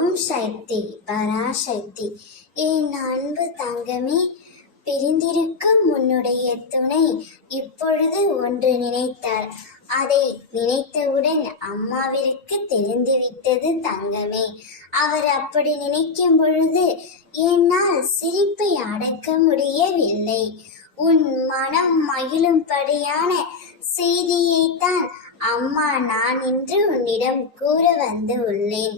ஓம் சக்தி பராசக்தி. என் அன்பு தங்கமே, பிரிந்திருக்கும் உன்னுடைய துணை இப்பொழுது ஒன்று நினைத்தார். அதை நினைத்தவுடன் அம்மாவிற்கு தெரிந்துவிட்டது தங்கமே. அவர் அப்படி நினைக்கும் பொழுது என்னால் சிரிப்பை அடக்க முடியவில்லை. உன் மனம் மகிழும்படியான செய்தியைத்தான் அம்மா நான் இன்று உன்னிடம் கூற வந்து உள்ளேன்.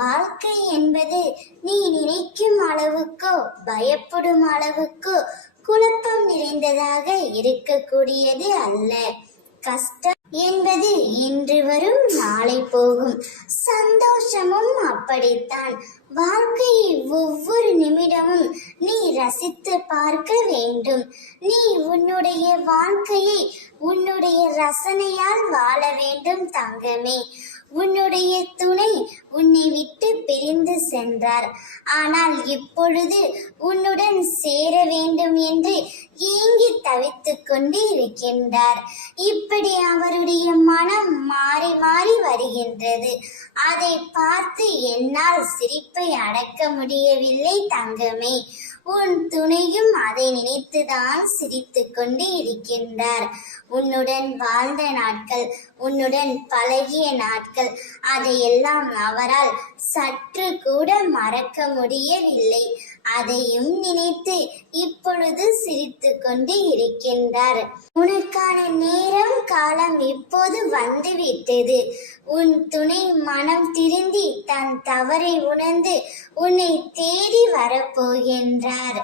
வாழ்க்கை என்பது நீ நினைக்கும் அளவுக்கோ பயப்படும் அளவுக்கோ குழப்பம் நிறைந்ததாக இருக்கக்கூடியது அல்ல. கஷ்டம் என்பது இன்று வரும் நாளை போகும். சந்தோஷமும் அப்படித்தான். வாழ்க்கையை ஒவ்வொரு நிமிடமும் நீ ரசித்து பார்க்க வேண்டும். நீ உன்னுடைய வாழ்க்கையை உன்னுடைய ரசனையால் வாழ வேண்டும் தங்கமே. உன்னுடைய துணை உன்னை விட்டு பிரிந்து சென்றார். ஆனால் இப்பொழுது உன்னுடன் சேர வேண்டும் என்று ஏங்கி தவித்துக் கொண்டு இருக்கின்றார். இப்படி அவருடைய மனம் மாறி மாறி வருகின்றது. அதை பார்த்து என்னால் சிரிப்பை அடக்க முடியவில்லை தங்கமே. உன் துணையும் அதை நினைத்துதான் சிரித்து கொண்டு இருக்கின்றார். உன்னுடன் வாழ்ந்த நாட்கள், உன்னுடன் பழகிய நாட்கள், அதையெல்லாம் அவரால் சற்று கூட மறக்க முடியவில்லை. அதையும் நினைத்து இப்பொழுது சிரித்து கொண்டு இருக்கின்றார். உனக்கான நேரம் காலம் இப்போது வந்துவிட்டது. உன் துணை மனம் திருந்தி தன் தவறை உணர்ந்து உன்னை தேடி வரப்போகின்றார்.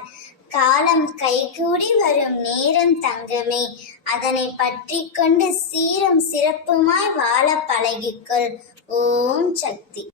காலம் கைகூடி வரும் நேரம் தங்கமே. அதனை பற்றி கொண்டு சீரும் சிறப்புமாய் வாழ பழகிக்கொள். ஓம் சக்தி.